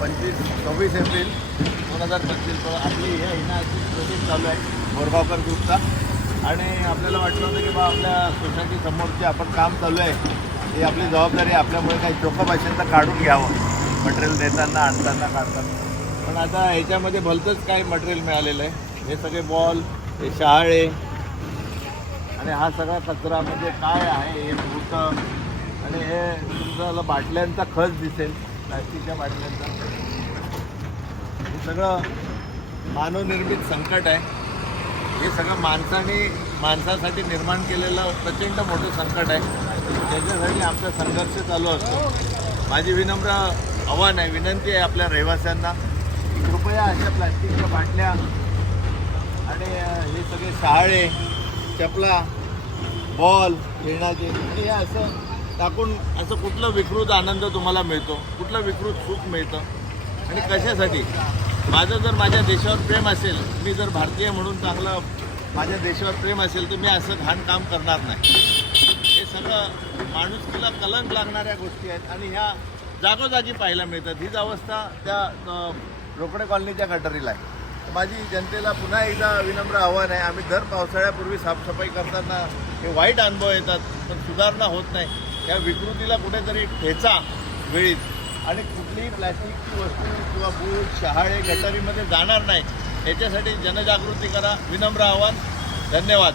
26 April 2025 आपली हे अशी प्रोजेक्ट चालू आहे बोरगावकर ग्रुपचा. आणि आपल्याला वाटलं होतं की बा आपल्या सोसायटी समोरचे आपण काम चालू आहे, ही आपली जबाबदारी आहे. आपल्यामुळे काही चोखा काढून घ्यावं मटेरियल देताना आणताना काढताना. पण आता ह्याच्यामध्ये भलतंच काय मटेरियल मिळालेलं आहे. हे सगळे बॉल, हे शहाळे आणि हा सगळा कचरा म्हणजे काय आहे हे भूतं. आणि हे तुमचं बाटल्यांचा खच दिसेल, प्लास्टिकच्या बाटल्यांचा. हे सगळं मानवनिर्मित संकट आहे. हे सगळं माणसासाठी निर्माण केलेलं प्रचंड मोठं संकट आहे. त्याच्यासाठी आमचा संघर्ष चालू असतो. माझी विनम्र आव्हान आहे, विनंती आहे आपल्या रहिवाशांना की कृपया अशा प्लास्टिकच्या बाटल्या आणि हे सगळे शहाळे, चपला, बॉल खेळण्याचे हे असं टाकून असं कुठलं विकृत आनंद तुम्हाला मिळतो, कुठलं विकृत सुख मिळतं आणि कशासाठी? माझं जर माझ्या देशावर प्रेम असेल, मी जर भारतीय म्हणून चांगलं माझ्या देशावर प्रेम असेल तर मी असं घाण काम करणार नाही. हे सगळं माणुसकीला कलंक लागणाऱ्या गोष्टी आहेत आणि ह्या जागोजागी पाहायला मिळतात. हीच अवस्था त्या रोकडे कॉलनीच्या गटारीला आहे. माझी जनतेला पुन्हा एकदा विनम्र आव्हान आहे, आम्ही दर पावसाळ्यापूर्वी साफसफाई करताना हे वाईट अनुभव येतात पण सुधारणा होत नाही. या विकृतीला कुठेतरी ठेचा वेळीच आणि कुठलीही प्लॅस्टिकची वस्तू किंवा बूट, शहाळे गटारीमध्ये जाणार नाही याच्यासाठी जनजागृती करा. विनम्र आव्हान. धन्यवाद.